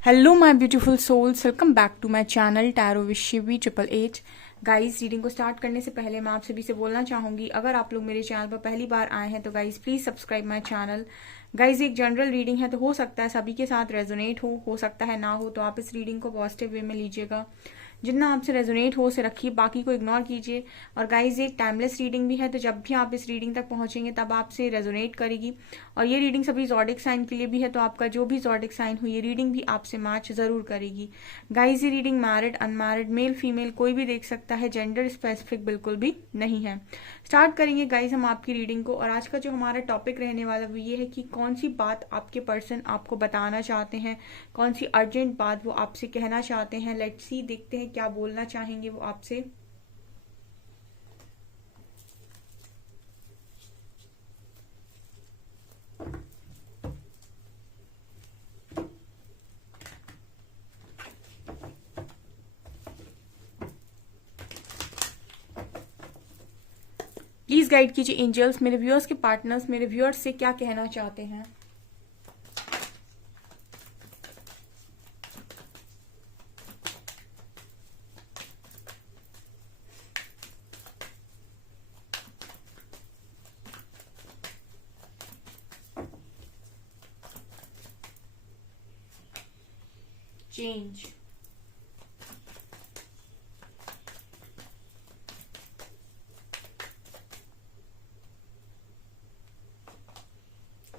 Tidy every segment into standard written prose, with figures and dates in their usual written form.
Hello my beautiful souls, welcome back to my channel tarot with Shivi 888। Guys, reading को start करने से पहले मैं आप सभी से बोलना चाहूंगी, अगर आप लोग मेरे चैनल पर पहली बार आए हैं तो guys please subscribe my channel. Guys, एक जनरल रीडिंग है तो हो सकता है सभी के साथ रेजोनेट हो सकता है ना हो, तो आप इस रीडिंग को पॉजिटिव वे में लीजिएगा। जितना आपसे रेजोनेट हो उसे रखिए, बाकी को इग्नोर कीजिए। और गाइज, ये टाइमलेस रीडिंग भी है, तो जब भी आप इस रीडिंग तक पहुंचेंगे तब आपसे रेजोनेट करेगी। और ये रीडिंग सभी जॉडिक साइन के लिए भी है, तो आपका जो भी जॉडिक साइन हो ये रीडिंग भी आपसे मैच जरूर करेगी। गाइज, ये reading married unmarried male female कोई भी देख सकता है, जेंडर स्पेसिफिक बिल्कुल भी नहीं है। स्टार्ट करेंगे गाइज हम आपकी रीडिंग को। और आज का जो हमारा टॉपिक रहने वाला वो ये है कि कौन सी बात आपके पर्सन आपको बताना चाहते हैं, कौन सी अर्जेंट बात वो आपसे कहना चाहते हैं। लेट्स सी, देखते हैं क्या बोलना चाहेंगे वो आपसे। प्लीज गाइड कीजिए एंजल्स, मेरे व्यूअर्स के पार्टनर्स मेरे व्यूअर्स से क्या कहना चाहते हैं। Change,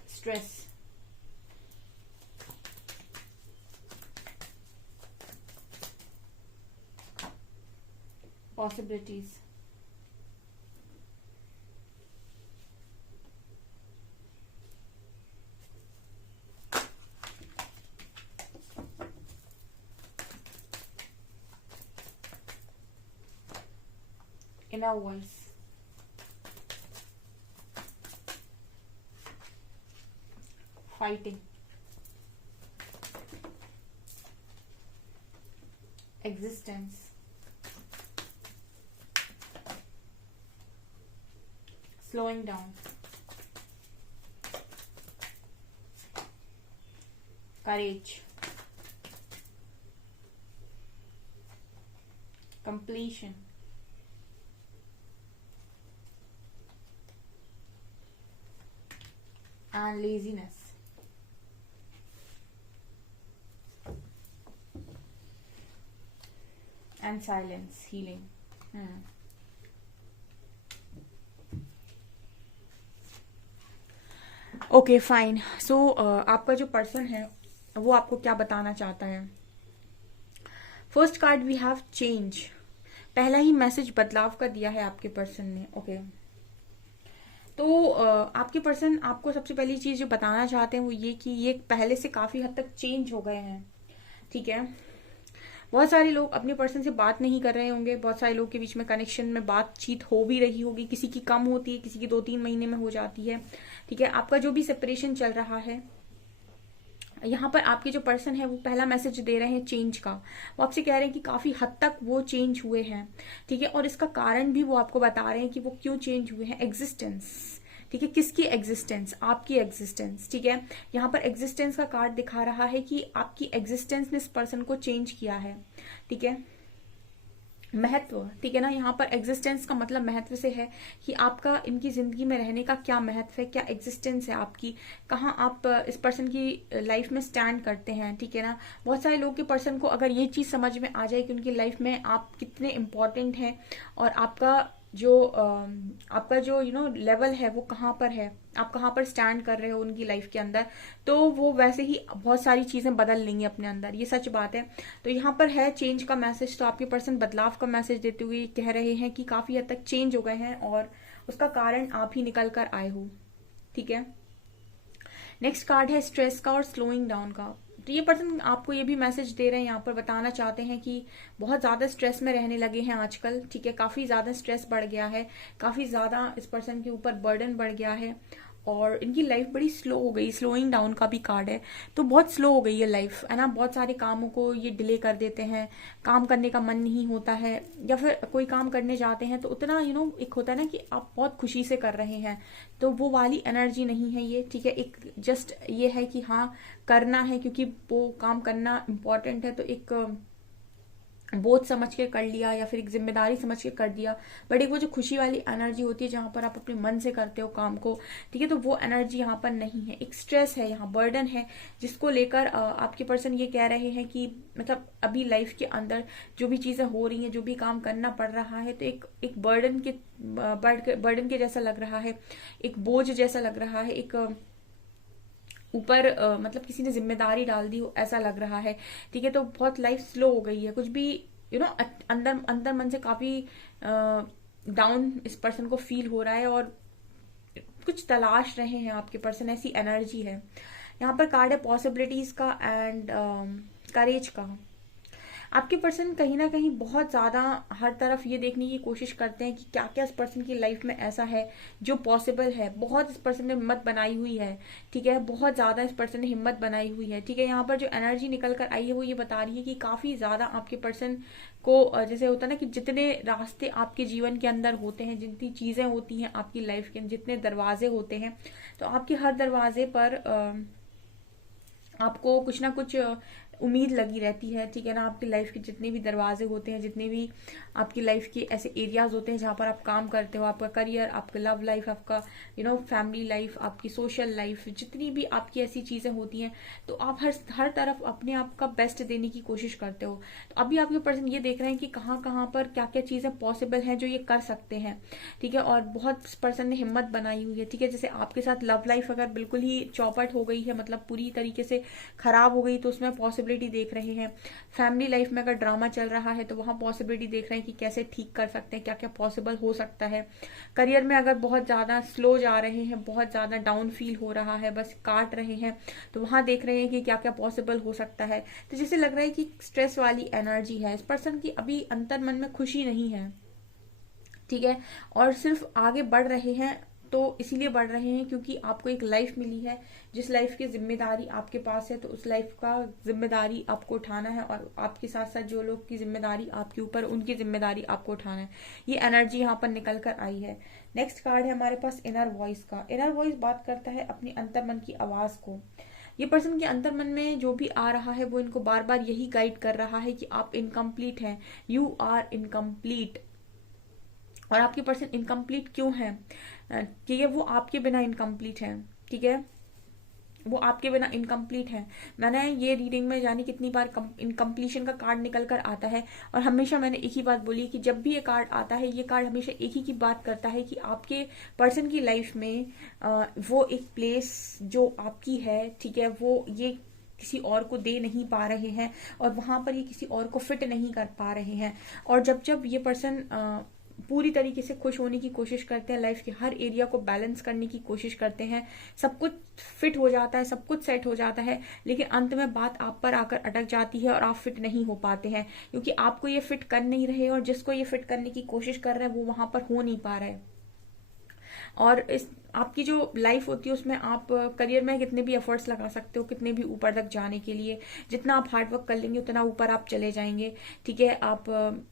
stress, possibilities, inner voice, fighting, existence, slowing down, courage, completion, and laziness. And silence, healing. Okay fine. So आपका जो पर्सन है वो आपको क्या बताना चाहता है। First card we have change. पहला ही मैसेज बदलाव का दिया है आपके पर्सन ने। ओके तो आपके पर्सन आपको सबसे पहली चीज जो बताना चाहते हैं वो ये कि ये पहले से काफी हद तक चेंज हो गए हैं। ठीक है, बहुत सारे लोग अपने पर्सन से बात नहीं कर रहे होंगे, बहुत सारे लोग के बीच में कनेक्शन में बातचीत हो भी रही होगी, किसी की कम होती है, किसी की 2-3 महीने में हो जाती है। ठीक है, आपका जो भी सेपरेशन चल रहा है, यहाँ पर आपके जो पर्सन है वो पहला मैसेज दे रहे हैं चेंज का। वो आपसे कह रहे हैं कि काफी हद तक वो चेंज हुए हैं। ठीक है, और इसका कारण भी वो आपको बता रहे हैं कि वो क्यों चेंज हुए हैं। एग्जिस्टेंस, ठीक है, किसकी एग्जिस्टेंस, आपकी एग्जिस्टेंस। ठीक है, यहाँ पर एग्जिस्टेंस का कार्ड दिखा रहा है कि आपकी एग्जिस्टेंस ने इस पर्सन को चेंज किया है। ठीक है, महत्व, ठीक है ना, यहाँ पर एग्जिस्टेंस का मतलब महत्व से है कि आपका इनकी जिंदगी में रहने का क्या महत्व है, क्या एग्जिस्टेंस है आपकी, कहाँ आप इस पर्सन की लाइफ में स्टैंड करते हैं। ठीक है ना, बहुत सारे लोग के पर्सन को अगर ये चीज समझ में आ जाए कि उनकी लाइफ में आप कितने इंपॉर्टेंट हैं और आपका जो लेवल है वो कहाँ पर है, आप कहाँ पर स्टैंड कर रहे हो उनकी लाइफ के अंदर, तो वो वैसे ही बहुत सारी चीजें बदल लेंगे अपने अंदर। ये सच बात है। तो यहाँ पर है चेंज का मैसेज। तो आपके पर्सन बदलाव का मैसेज देते हुए कह रहे हैं कि काफी हद तक चेंज हो गए हैं और उसका कारण आप ही निकल कर आए हो। ठीक है, नेक्स्ट कार्ड है स्ट्रेस का और स्लोइंग डाउन का। तो ये पर्सन आपको ये भी मैसेज दे रहे हैं, यहाँ पर बताना चाहते हैं कि बहुत ज्यादा स्ट्रेस में रहने लगे हैं आजकल। ठीक है, काफी ज्यादा स्ट्रेस बढ़ गया है, काफी ज्यादा इस पर्सन के ऊपर बर्डन बढ़ गया है और इनकी लाइफ बड़ी स्लो हो गई, स्लोइंग डाउन का भी कार्ड है। तो बहुत स्लो हो गई है लाइफ, है ना। बहुत सारे कामों को ये डिले कर देते हैं, काम करने का मन नहीं होता है, या फिर कोई काम करने जाते हैं तो उतना एक होता है ना कि आप बहुत खुशी से कर रहे हैं, तो वो वाली एनर्जी नहीं है ये, ठीक है। एक जस्ट ये है कि हाँ करना है क्योंकि वो काम करना इम्पोर्टेंट है, तो एक बोझ समझ के कर लिया या फिर एक जिम्मेदारी समझ के कर दिया। बट एक वो जो खुशी वाली एनर्जी होती है जहां पर आप अपने मन से करते हो काम को, ठीक है, तो वो एनर्जी यहाँ पर नहीं है। एक स्ट्रेस है यहाँ, बर्डन है, जिसको लेकर आपके पर्सन ये कह रहे हैं कि मतलब अभी लाइफ के अंदर जो भी चीजें हो रही हैं, जो भी काम करना पड़ रहा है, तो एक बर्डन के जैसा लग रहा है, एक बोझ जैसा लग रहा है, एक ऊपर मतलब किसी ने जिम्मेदारी डाल दी हो ऐसा लग रहा है, ठीक है। तो बहुत लाइफ स्लो हो गई है, कुछ भी अंदर अंदर मन से काफी डाउन इस पर्सन को फील हो रहा है, और कुछ तलाश रहे हैं आपके पर्सन, ऐसी एनर्जी है। यहाँ पर कार्ड है पॉसिबिलिटीज का एंड करेज का। आपके पर्सन कहीं ना कहीं बहुत ज्यादा हर तरफ ये देखने की कोशिश करते हैं कि क्या क्या इस पर्सन की लाइफ में ऐसा है जो पॉसिबल है। बहुत इस पर्सन ने हिम्मत बनाई हुई है, ठीक है, बहुत ज्यादा इस पर्सन ने हिम्मत बनाई हुई है, ठीक है। यहाँ पर जो एनर्जी निकल कर आई है वो ये बता रही है कि काफी ज्यादा आपके पर्सन को जैसे होता है ना कि जितने रास्ते आपके जीवन के अंदर होते हैं, जितनी चीजें होती हैं आपकी लाइफ के, जितने दरवाजे होते हैं, तो आपके हर दरवाजे पर आपको कुछ ना कुछ उम्मीद लगी रहती है, ठीक है ना। आपकी लाइफ के जितने भी दरवाजे होते हैं, जितने भी आपकी लाइफ के ऐसे एरियाज होते हैं जहां पर आप काम करते हो, आपका करियर, आपका लव लाइफ, आपका फैमिली लाइफ, आपकी सोशल लाइफ, जितनी भी आपकी ऐसी चीजें होती हैं, तो आप हर तरफ अपने आप का बेस्ट देने की कोशिश करते हो। तो अभी आपके पर्सन ये देख रहे हैं कि कहाँ कहाँ पर क्या क्या चीजें पॉसिबल हैं जो ये कर सकते हैं, ठीक है। और बहुत पर्सन ने हिम्मत बनाई हुई है, ठीक है। जैसे आपके साथ लव लाइफ अगर बिल्कुल ही चौपट हो गई है, मतलब पूरी तरीके से खराब हो गई, तो उसमें पॉसिबिलिटी देख रहे हैं। फैमिली लाइफ में अगर ड्रामा चल रहा है तो वहां पॉसिबिलिटी देख रहे हैं कि कैसे ठीक कर सकते हैं, क्या क्या पॉसिबल हो सकता है। करियर में अगर बहुत ज्यादा स्लो जा रहे हैं, बहुत ज्यादा डाउन फील हो रहा है, बस काट रहे हैं, तो वहां देख रहे हैं कि क्या क्या पॉसिबल हो सकता है। तो जैसे लग रहा है कि स्ट्रेस वाली एनर्जी है इस पर्सन की, अभी अंतर मन में खुशी नहीं है, ठीक है। और सिर्फ आगे बढ़ रहे हैं, तो इसीलिए बढ़ रहे हैं क्योंकि आपको एक लाइफ मिली है, जिस लाइफ की जिम्मेदारी आपके पास है, तो उस लाइफ का जिम्मेदारी आपको उठाना है, और आपके साथ साथ जो लोग की जिम्मेदारी आपके ऊपर, उनकी जिम्मेदारी आपको उठाना है। ये एनर्जी यहाँ पर निकल कर आई है। नेक्स्ट कार्ड है हमारे पास इनर वॉइस का। इनर वॉइस बात करता है अपनी अंतर्मन की आवाज को। ये पर्सन के अंतर्मन में जो भी आ रहा है वो इनको बार बार यही गाइड कर रहा है कि आप इनकम्प्लीट हैं, यू आर इनकम्प्लीट। और आपके पर्सन इनकम्प्लीट क्यों है, ठीक है, वो आपके बिना इनकम्प्लीट है, ठीक है, वो आपके बिना इनकम्प्लीट है। मैंने ये रीडिंग में जानी कितनी बार इनकम्प्लीशन का कार्ड निकल कर आता है, और हमेशा मैंने एक ही बात बोली कि जब भी ये कार्ड आता है, ये कार्ड हमेशा एक ही की बात करता है कि आपके पर्सन की लाइफ में वो एक प्लेस जो आपकी है, ठीक है, वो ये किसी और को दे नहीं पा रहे हैं, और वहां पर ये किसी और को फिट नहीं कर पा रहे हैं। और जब जब ये पर्सन पूरी तरीके से खुश होने की कोशिश करते हैं, लाइफ के हर एरिया को बैलेंस करने की कोशिश करते हैं, सब कुछ फिट हो जाता है, सब कुछ सेट हो जाता है, लेकिन अंत में बात आप पर आकर अटक जाती है और आप फिट नहीं हो पाते हैं, क्योंकि आपको ये फिट कर नहीं रहे, और जिसको ये फिट करने की कोशिश कर रहे हैं वो वहां पर हो नहीं पा रहा है। और इस आपकी जो लाइफ होती है उसमें आप करियर में कितने भी एफर्ट्स लगा सकते हो, कितने भी ऊपर तक जाने के लिए, जितना आप हार्डवर्क कर लेंगे उतना ऊपर आप चले जाएंगे, ठीक है। आप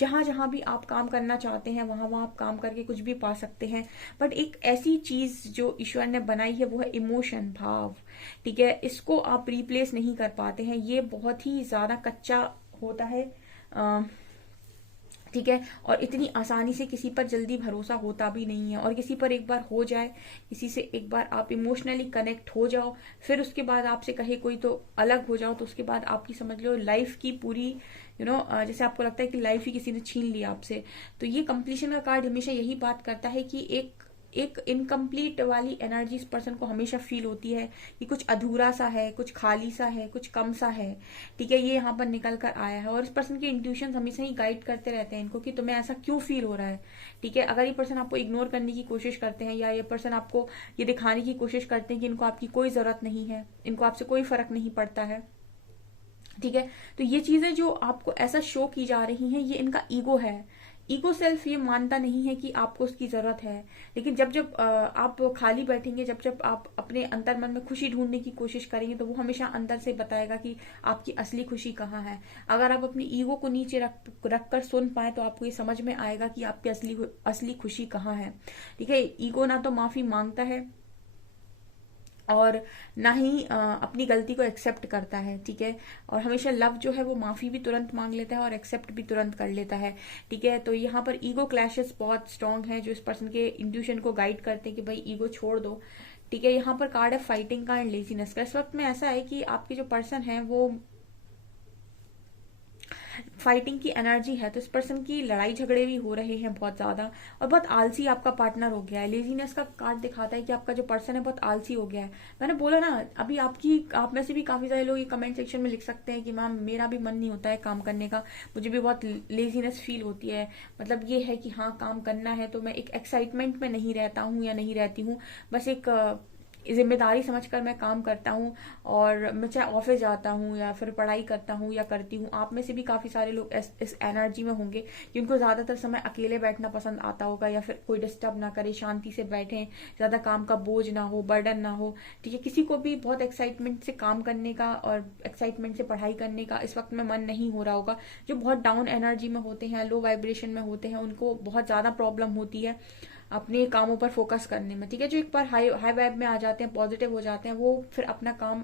जहां जहां भी आप काम करना चाहते हैं वहां वहां आप काम करके कुछ भी पा सकते हैं। बट एक ऐसी चीज जो ईश्वर ने बनाई है वो है इमोशन, भाव, ठीक है, इसको आप रिप्लेस नहीं कर पाते हैं। ये बहुत ही ज्यादा कच्चा होता है, ठीक है, और इतनी आसानी से किसी पर जल्दी भरोसा होता भी नहीं है। और किसी पर एक बार हो जाए, किसी से एक बार आप इमोशनली कनेक्ट हो जाओ, फिर उसके बाद आपसे कहे कोई तो अलग हो जाओ, तो उसके बाद आपकी समझ लो लाइफ की पूरी जैसे आपको लगता है कि लाइफ ही किसी ने छीन लिया आपसे। तो ये कंप्लीशन का कार्ड हमेशा यही बात करता है कि एक इनकम्प्लीट वाली एनर्जी इस पर्सन को हमेशा फील होती है कि कुछ अधूरा सा है, कुछ खाली सा है, कुछ कम सा है, ठीक है, ये यहाँ पर निकल कर आया है। और इस पर्सन के इंट्यूशन हमेशा ही गाइड करते रहते हैं इनको कि तुम्हें ऐसा क्यों फील हो रहा है, ठीक है। अगर ये पर्सन आपको इग्नोर करने की कोशिश करते हैं, या ये पर्सन आपको ये दिखाने की कोशिश करते हैं कि इनको आपकी कोई जरूरत नहीं है, इनको आपसे कोई फर्क नहीं पड़ता है, ठीक है, तो ये चीजें जो आपको ऐसा शो की जा रही हैं, ये इनका ईगो है, ईगो सेल्फ ये मानता नहीं है कि आपको उसकी जरूरत है, लेकिन जब जब आप खाली बैठेंगे, जब जब आप अपने अंतर मन में खुशी ढूंढने की कोशिश करेंगे, तो वो हमेशा अंदर से बताएगा कि आपकी असली खुशी कहाँ है। अगर आप अपनी ईगो को नीचे रख कर सुन पाए तो आपको ये समझ में आएगा कि आपकी असली असली खुशी कहाँ है। ठीक है, ईगो ना तो माफी मांगता है और ना ही अपनी गलती को एक्सेप्ट करता है। ठीक है, और हमेशा लव जो है वो माफी भी तुरंत मांग लेता है और एक्सेप्ट भी तुरंत कर लेता है। ठीक है, तो यहाँ पर ईगो क्लैशेस बहुत स्ट्रांग है जो इस पर्सन के इंट्यूशन को गाइड करते हैं कि भाई ईगो छोड़ दो। ठीक है, यहाँ पर कार्ड है फाइटिंग का एंड लेजीनेस का। इस वक्त में ऐसा है कि आपके जो पर्सन है वो फाइटिंग की एनर्जी है, तो इस पर्सन की लड़ाई झगड़े भी हो रहे हैं बहुत ज्यादा, और बहुत आलसी आपका पार्टनर हो गया है। लेजीनेस का कार्ड दिखाता है कि आपका जो पर्सन है बहुत आलसी हो गया है। मैंने बोला ना अभी, आप में से भी काफी सारे लोग ये कमेंट सेक्शन में लिख सकते हैं कि मैम मेरा भी मन नहीं होता है काम करने का, मुझे भी बहुत लेजीनेस फील होती है। मतलब ये है कि हाँ काम करना है तो मैं एक एक्साइटमेंट में नहीं रहता हूँ या नहीं रहती हूँ, बस एक जिम्मेदारी समझकर मैं काम करता हूँ, और मैं चाहे ऑफिस जाता हूँ या फिर पढ़ाई करता हूँ या करती हूँ। आप में से भी काफी सारे लोग इस एनर्जी में होंगे कि उनको ज्यादातर समय अकेले बैठना पसंद आता होगा, या फिर कोई डिस्टर्ब ना करे, शांति से बैठे, ज्यादा काम का बोझ ना हो, बर्डन ना हो। ठीक है, किसी को भी बहुत एक्साइटमेंट से काम करने का और एक्साइटमेंट से पढ़ाई करने का इस वक्त में मन नहीं हो रहा होगा। जो बहुत डाउन एनर्जी में होते हैं, लो वाइब्रेशन में होते हैं, उनको बहुत ज्यादा प्रॉब्लम होती है अपने कामों पर फोकस करने में। ठीक है, जो एक बार हाई हाई वाइब में आ जाते हैं, पॉजिटिव हो जाते हैं, वो फिर अपना काम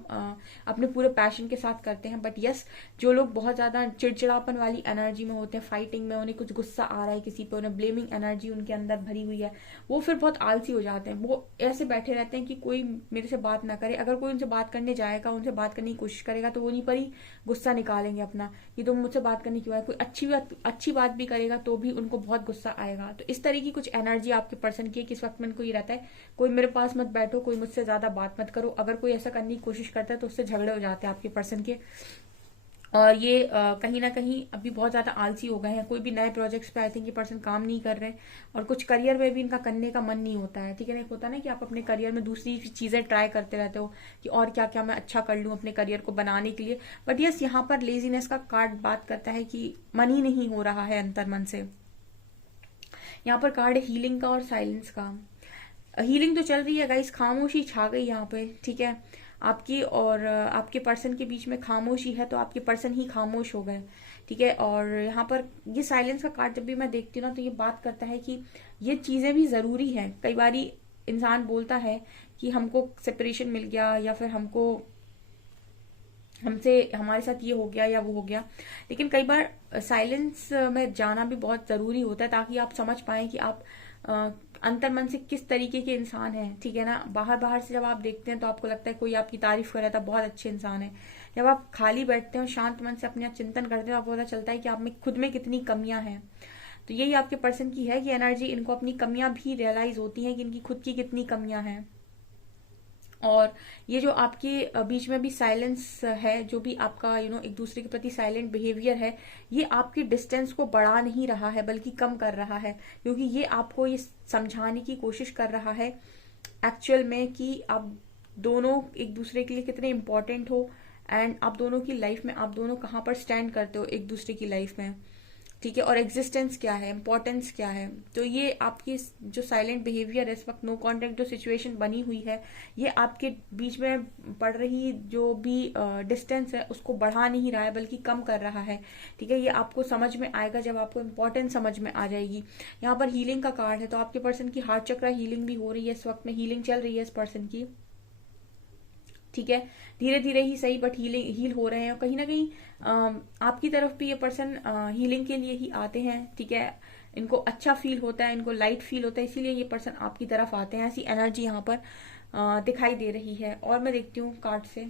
अपने पूरे पैशन के साथ करते हैं। बट यस, जो लोग बहुत ज्यादा चिड़चिड़ापन वाली एनर्जी में होते हैं, फाइटिंग में, उन्हें कुछ गुस्सा आ रहा है किसी पे, उन्हें ब्लेमिंग एनर्जी उनके अंदर भरी हुई है, वो फिर बहुत आलसी हो जाते हैं। वो ऐसे बैठे रहते हैं कि कोई मेरे से बात ना करे। अगर कोई उनसे बात करने जाएगा, उनसे बात करने की कोशिश करेगा, तो वो उन्हीं पर ही गुस्सा निकालेंगे अपना कि तुम मुझसे बात करने क्यों आए। कोई अच्छी बात भी करेगा तो भी उनको बहुत गुस्सा आएगा। तो इस तरह की कुछ एनर्जी आपके पर्सन की है कि इस वक्त में इनको ये रहता है कोई मेरे पास मत बैठो, कोई मुझसे ज्यादा बात मत करो। अगर कोई ऐसा करने की कोशिश करता है तो उससे झगड़े हो जाते हैं आपके पर्सन के। और ये कहीं ना कहीं अभी बहुत ज्यादा आलसी हो गए हैं। कोई भी नए प्रोजेक्ट्स पे आई थिंक ये पर्सन काम नहीं कर रहे, और कुछ करियर में भी इनका करने का मन नहीं होता है। ठीक है ना, एक होता है ना कि आप अपने करियर में दूसरी चीजें ट्राई करते रहते हो कि और क्या क्या मैं अच्छा कर लूं अपने करियर को बनाने के लिए। बट यस, यहाँ पर लेजीनेस का कार्ड बात करता है कि मन ही नहीं हो रहा है अंतर मन से। यहाँ पर कार्ड है हीलिंग का और साइलेंस का। हीलिंग तो चल रही है गाइस, खामोशी छा गई यहाँ पे। ठीक है, आपकी और आपके पर्सन के बीच में खामोशी है, तो आपके पर्सन ही खामोश हो गए। ठीक है, और यहाँ पर ये साइलेंस का कार्ड जब भी मैं देखती हूँ ना, तो ये बात करता है कि ये चीजें भी जरूरी है। कई बारी इंसान बोलता है कि हमको सेपरेशन मिल गया, या फिर हमसे हमारे साथ ये हो गया या वो हो गया, लेकिन कई बार साइलेंस में जाना भी बहुत जरूरी होता है, ताकि आप समझ पाए कि आप अंतर मन से किस तरीके के इंसान हैं। ठीक है ना, बाहर बाहर से जब आप देखते हैं तो आपको लगता है कोई आपकी तारीफ कर रहा था, बहुत अच्छे इंसान है। जब आप खाली बैठते हैं और शांत मन से अपने आप चिंतन करते हैं, तो आपको पता चलता है कि आप में खुद में कितनी कमियां हैं। तो यही आपके पर्सन की है कि एनर्जी, इनको अपनी कमियां भी रियलाइज होती है कि इनकी खुद की कितनी कमियां हैं। और ये जो आपके बीच में भी साइलेंस है, जो भी आपका एक दूसरे के प्रति साइलेंट बिहेवियर है, ये आपकी डिस्टेंस को बढ़ा नहीं रहा है बल्कि कम कर रहा है, क्योंकि ये आपको ये समझाने की कोशिश कर रहा है एक्चुअल में कि आप दोनों एक दूसरे के लिए कितने इंपॉर्टेंट हो, एंड आप दोनों की लाइफ में आप दोनों कहाँ पर स्टैंड करते हो एक दूसरे की लाइफ में। ठीक है, और एग्जिस्टेंस क्या है, इंपॉर्टेंस क्या है। तो ये आपकी जो साइलेंट बिहेवियर है इस वक्त, नो कॉन्टेक्ट जो सिचुएशन बनी हुई है, ये आपके बीच में पड़ रही जो भी डिस्टेंस है उसको बढ़ा नहीं रहा है बल्कि कम कर रहा है। ठीक है, ये आपको समझ में आएगा जब आपको इंपॉर्टेंस समझ में आ जाएगी। यहाँ पर हीलिंग का कार्ड है, तो आपके पर्सन की हार्ट चक्र हीलिंग भी हो रही है, इस वक्त में हीलिंग चल रही है इस पर्सन की। ठीक है, धीरे धीरे ही सही, बट हील हो रहे हैं। और कहीं ना कहीं आपकी तरफ भी ये पर्सन हीलिंग के लिए ही आते हैं। ठीक है, इनको अच्छा फील होता है, इनको लाइट फील होता है, इसीलिए ये पर्सन आपकी तरफ आते हैं। ऐसी एनर्जी यहाँ पर दिखाई दे रही है। और मैं देखती हूँ कार्ड से,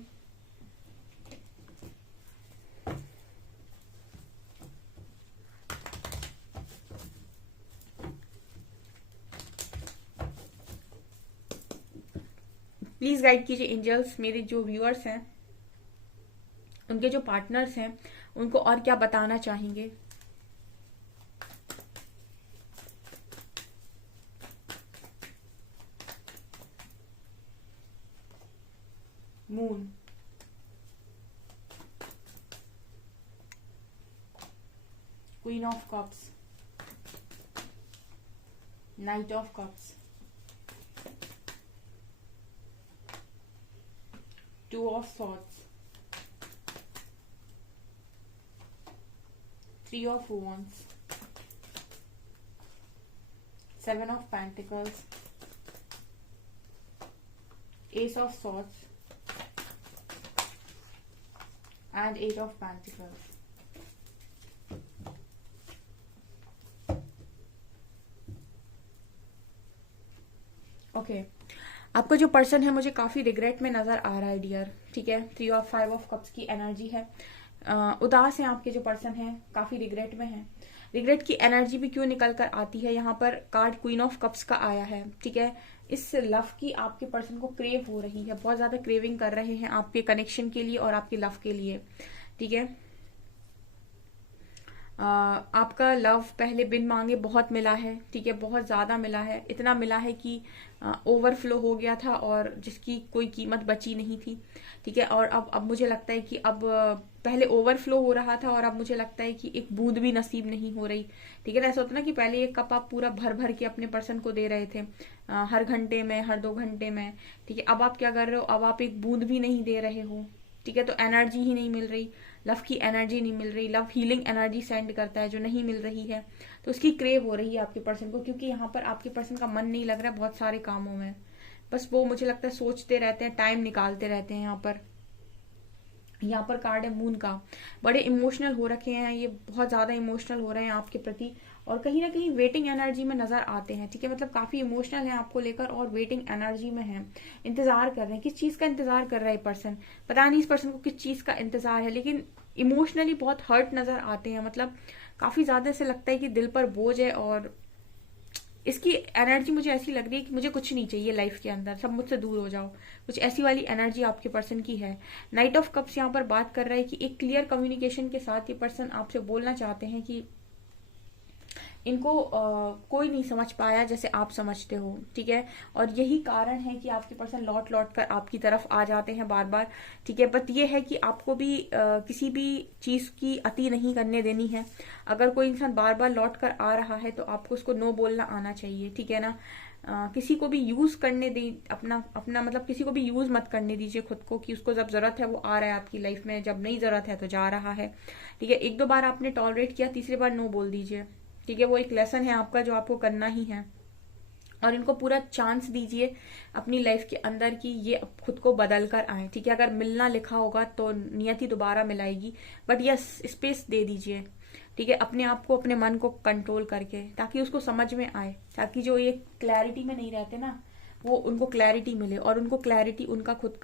प्लीज गाइड कीजिए एंजल्स, मेरे जो व्यूअर्स हैं, उनके जो पार्टनर्स हैं, उनको और क्या बताना चाहेंगे। Moon, queen of cups, night of cups, 2 of swords, 3 of wands, 7 of pentacles, ace of swords and 8 of pentacles. Okay आपका जो पर्सन है मुझे काफी रिग्रेट में नजर आ रहा है डियर, ठीक है। 3 और 5 ऑफ कप्स की एनर्जी है, उदास है आपके जो पर्सन है, काफी रिग्रेट में है। रिग्रेट की एनर्जी भी क्यों निकल कर आती है, यहाँ पर कार्ड क्वीन ऑफ कप्स का आया है, ठीक है। इस लव की आपके पर्सन को क्रेव हो रही है, बहुत ज्यादा क्रेविंग कर रहे हैं आपके कनेक्शन के लिए और आपके लव के लिए, ठीक है। आपका लव पहले बिन मांगे बहुत मिला है, ठीक है, बहुत ज्यादा मिला है, इतना मिला है कि ओवरफ्लो हो गया था और जिसकी कोई कीमत बची नहीं थी, ठीक है। और अब मुझे लगता है कि अब पहले ओवरफ्लो हो रहा था और अब मुझे लगता है कि एक बूंद भी नसीब नहीं हो रही, ठीक है ना। ऐसा होता ना कि पहले एक कप आप पूरा भर भर के अपने पर्सन को दे रहे थे हर घंटे में, हर 2 घंटे में, ठीक है। अब आप क्या कर रहे हो, अब आप एक बूंद भी नहीं दे रहे हो, ठीक है। तो एनर्जी ही नहीं मिल रही, लव की एनर्जी नहीं मिल रही, लव हीलिंग एनर्जी सेंड करता है जो नहीं मिल रही है, तो उसकी क्रेव हो रही है आपके पर्सन को, क्योंकि यहाँ पर आपके पर्सन का मन नहीं लग रहा है बहुत सारे कामों में, बस वो मुझे लगता है सोचते रहते हैं, टाइम निकालते रहते हैं। यहाँ पर कार्ड है मून का, बड़े इमोशनल हो रखे हैं ये, बहुत ज्यादा इमोशनल हो रहे हैं आपके प्रति और कहीं ना कहीं वेटिंग एनर्जी में नजर आते हैं, ठीक है। मतलब काफी इमोशनल है आपको लेकर और वेटिंग एनर्जी में है, इंतजार कर रहे हैं। किस चीज का इंतजार कर रहा है पर्सन, पता नहीं इस पर्सन को किस चीज का इंतजार है, लेकिन इमोशनली बहुत हर्ट नजर आते हैं। मतलब काफी ज्यादा ऐसे लगता है कि दिल पर बोझ है और इसकी एनर्जी मुझे ऐसी लग रही है कि मुझे कुछ नहीं चाहिए लाइफ के अंदर, सब मुझसे दूर हो जाओ, कुछ ऐसी वाली एनर्जी आपके पर्सन की है। नाइट ऑफ कप्स यहाँ पर बात कर रहा है कि एक क्लियर कम्युनिकेशन के साथ ये पर्सन आपसे बोलना चाहते हैं कि इनको कोई नहीं समझ पाया जैसे आप समझते हो, ठीक है। और यही कारण है कि आपके पर्सन लौट लौट कर आपकी तरफ आ जाते हैं बार बार, ठीक है। बट ये है कि आपको भी किसी भी चीज की अति नहीं करने देनी है। अगर कोई इंसान बार बार लौट कर आ रहा है तो आपको उसको नो बोलना आना चाहिए, ठीक है ना। किसी को भी यूज करने दे अपना अपना मतलब किसी को भी यूज मत करने दीजिए खुद को, कि उसको जब जरूरत है वो आ रहा है आपकी लाइफ में, जब नहीं जरूरत है तो जा रहा है, ठीक है। 1-2 बार आपने टॉलरेट किया, तीसरी बार नो बोल दीजिए, ठीक है। वो एक लेसन है आपका जो आपको करना ही है और इनको पूरा चांस दीजिए अपनी लाइफ के अंदर कि ये खुद को बदल कर आए, ठीक है। अगर मिलना लिखा होगा तो नियति दोबारा मिलाएगी, बट यस स्पेस दे दीजिए, ठीक है। अपने आप को, अपने मन को कंट्रोल करके, ताकि उसको समझ में आए, ताकि जो ये क्लैरिटी में नहीं रहते ना वो उनको क्लैरिटी मिले। और उनको क्लैरिटी उनका खुद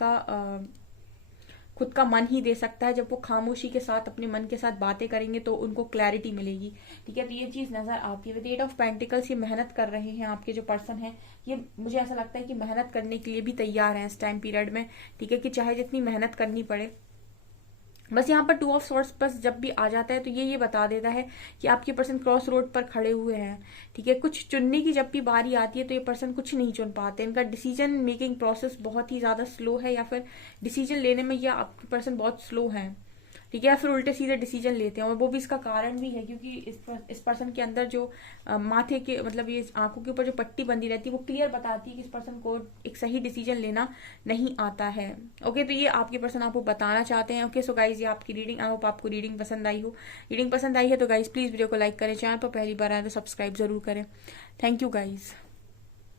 का मन ही दे सकता है। जब वो खामोशी के साथ अपने मन के साथ बातें करेंगे तो उनको क्लैरिटी मिलेगी, ठीक है। तो ये चीज नजर आती है। विद 8 ऑफ पेंटिकल्स ये मेहनत कर रहे हैं आपके जो पर्सन है, ये मुझे ऐसा लगता है कि मेहनत करने के लिए भी तैयार है इस टाइम पीरियड में, ठीक है, कि चाहे जितनी मेहनत करनी पड़े। बस यहाँ पर 2 ऑफ सॉर्ड्स बस जब भी आ जाता है तो ये बता देता है कि आपके पर्सन क्रॉस रोड पर खड़े हुए हैं, ठीक है। कुछ चुनने की जब भी बारी आती है तो ये पर्सन कुछ नहीं चुन पाते, इनका डिसीजन मेकिंग प्रोसेस बहुत ही ज्यादा स्लो है, या फिर डिसीजन लेने में ये आपके पर्सन बहुत स्लो है, ठीक है, या फिर उल्टे सीधे डिसीजन लेते हैं। और वो भी इसका कारण भी है क्योंकि इस पर्सन के अंदर जो माथे के मतलब ये आंखों के ऊपर जो पट्टी बंदी रहती है वो क्लियर बताती है कि इस पर्सन को एक सही डिसीजन लेना नहीं आता है। ओके, तो ये आपके पर्सन आपको बताना चाहते हैं। ओके, सो गाइज ये आपकी रीडिंग, आई होप आपको रीडिंग पसंद आई हो। रीडिंग पसंद आई है तो गाइज प्लीज वीडियो को लाइक करें, चैनल पर पहली बार आए तो सब्सक्राइब जरूर करें। Thank you guys.